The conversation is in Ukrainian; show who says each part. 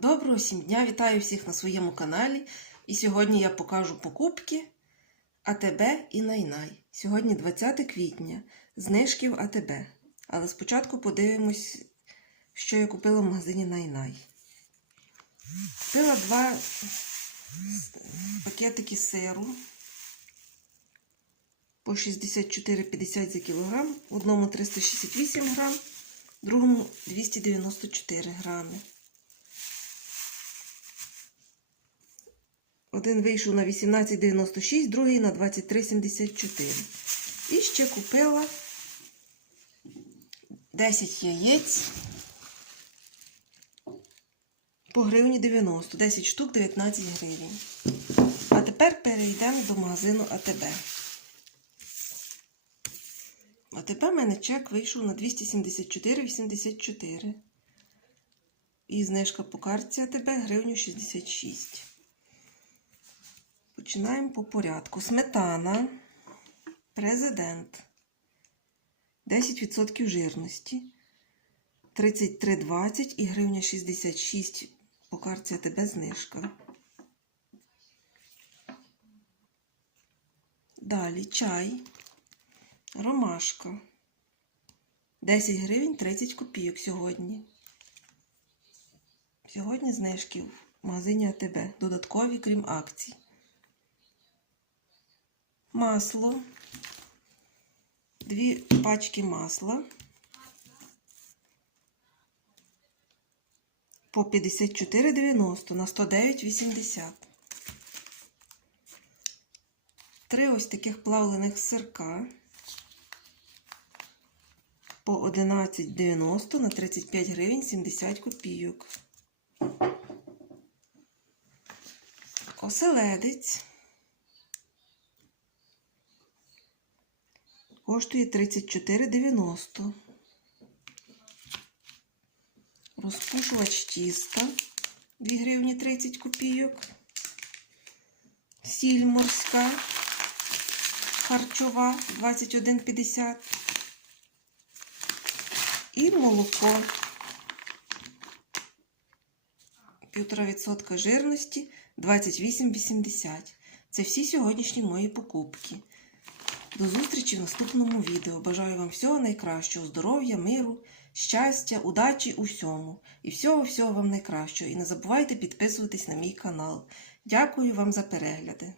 Speaker 1: Доброго всім дня! Вітаю всіх на своєму каналі. І сьогодні я покажу покупки АТБ і Найнай. Сьогодні 20 квітня, знижки в АТБ. Але спочатку подивимось, що я купила в магазині Найнай. Купила два пакетики сиру по 64,50 за кілограм. В одному 368 грам, в другому 294 грами. Один вийшов на 18,96, другий на 23,74. І ще купила 10 яєць по гривні 90, 10 штук 19 гривень. А тепер перейдемо до магазину АТБ. АТБ в мене чек вийшов на 274,84. І знижка по карті АТБ гривню 66. Починаємо по порядку. Сметана, президент. 10% жирності. 33,20 і гривня 66 по карті АТБ знижка. Далі чай. Ромашка. 10 гривень 30 копійок сьогодні. Сьогодні знижки в магазині АТБ. Додаткові, крім акцій. Масло. Дві пачки масла. По 54,90 на 109,80. Три ось таких плавлених сирка. По 11,90 на 35 гривень 70 копійок. Оселедець. Коштує 34,90. Розпушувач тіста 2 гривні 30 копійок. Сіль морська харчова 21,50. І молоко 1,5% жирності 28,80. Це всі сьогоднішні мої покупки. До зустрічі в наступному відео. Бажаю вам всього найкращого, здоров'я, миру, щастя, удачі у всьому. І всього-всього вам найкращого. І не забувайте підписуватись на мій канал. Дякую вам за перегляди.